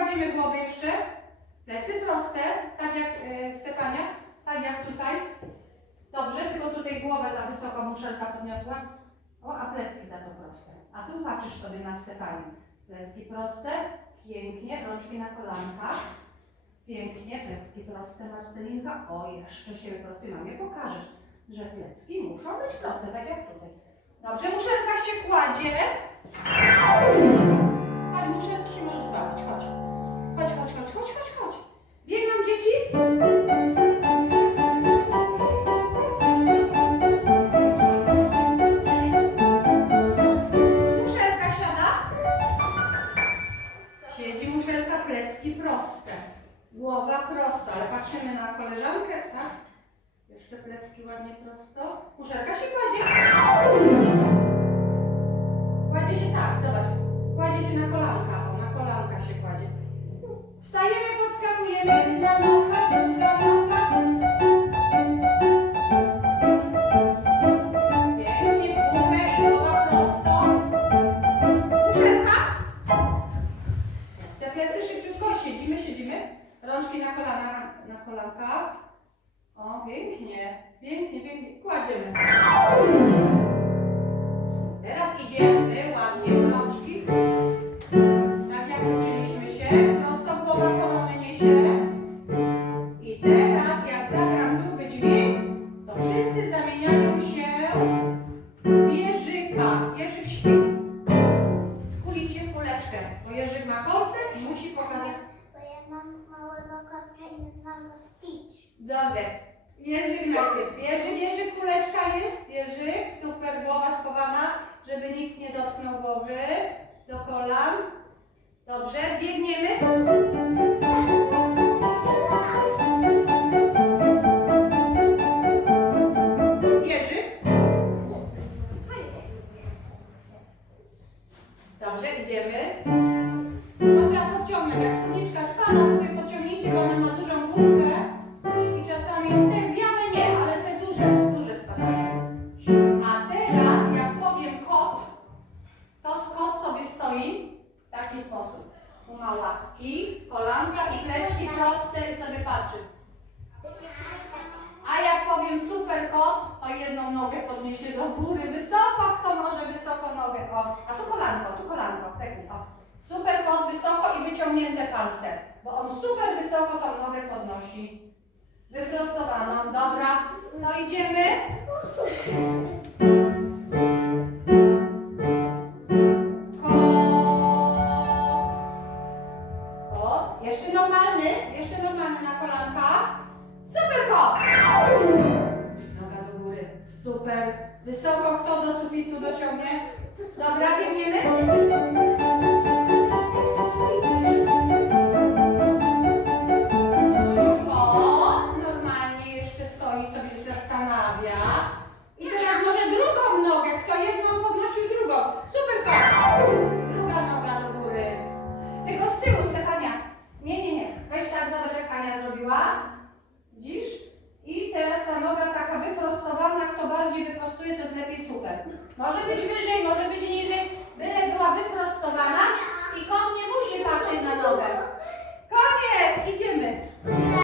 kładziemy głowę jeszcze. Plecy proste, tak jak e, Stefania, tak jak tutaj. Dobrze, tylko tutaj głowę za wysoko muszelka podniosła. O, a plecki za to proste. A tu patrzysz sobie na Stefanię. Plecki proste, pięknie, rączki na kolankach. Pięknie, plecki proste, Marcelinka. O, jeszcze się proste. Mamie pokażesz, że plecki muszą być proste, tak jak tutaj. Dobrze, muszelka się kładzie. Głowa prosta, ale patrzymy na koleżankę, tak? Jeszcze plecki ładnie prosto. Muszelka się kładzie. Kładzie się tak, zobacz. Kładzie się na kolanka, o, na kolanka się kładzie. Wstajemy, podskakujemy, na nocha, druga nocha. Plecy szybciutko, siedzimy, siedzimy. Rączki na kolanach, na kolankach. O, pięknie, pięknie, pięknie. Kładziemy. Nazywam go Stitch. Dobrze. Jerzyk najpierw. Jerzyk, Jerzyk, taki sposób. Tu ma łapki, kolanka i plecki proste i sobie patrzy. A jak powiem super kot, to jedną nogę podniesie do góry, wysoko, kto może wysoko nogę. O, a tu kolanko, tu kolanko, sekund. Super kot wysoko i wyciągnięte palce, bo on super wysoko tą nogę podnosi. Wyprostowaną, dobra. No idziemy. Super. Wysoko kto do sufitu dociągnie? Dobra, biegniemy. Tak. Widzisz? I teraz ta noga taka wyprostowana. Kto bardziej wyprostuje, to jest lepiej super. Może być wyżej, może być niżej.